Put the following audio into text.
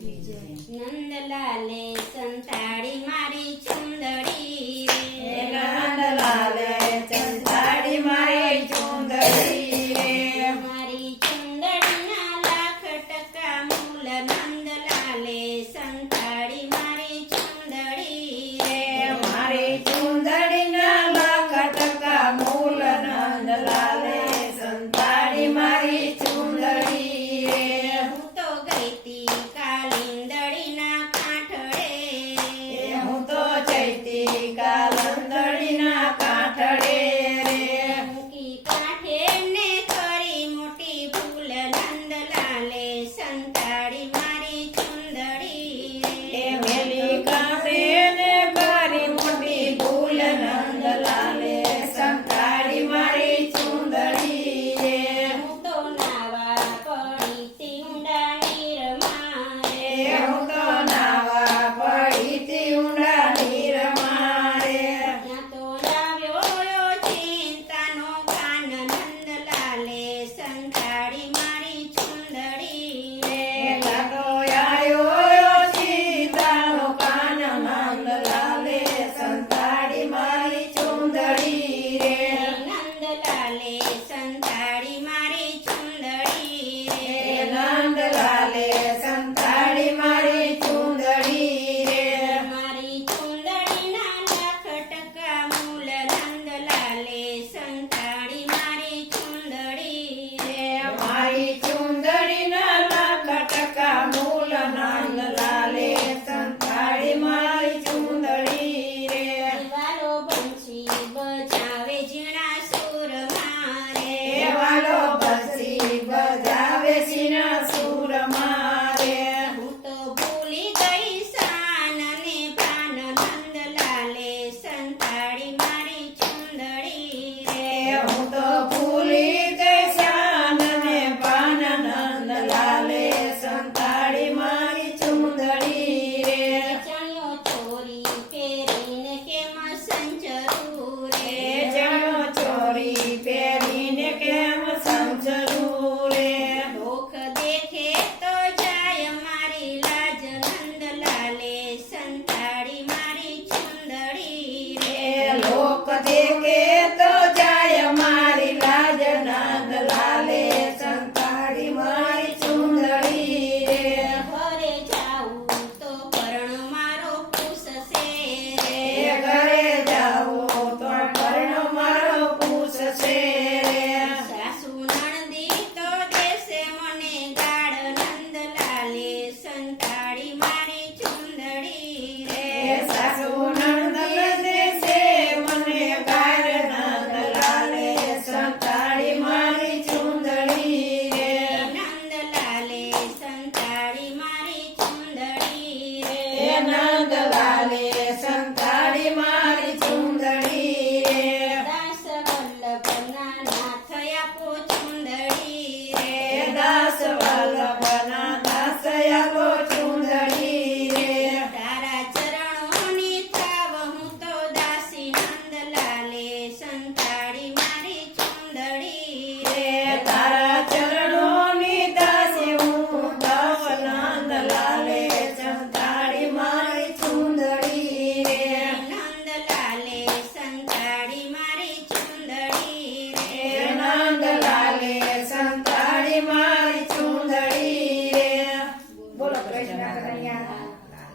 નંદલાલે સંતાડી મારી ચુંદડી નંદલાલે સંતાડી મારી ચુંદડી મારી ચુંદડીના લાખ ટકા મૂલ નંદલાલે સંતાડી लाले Canada.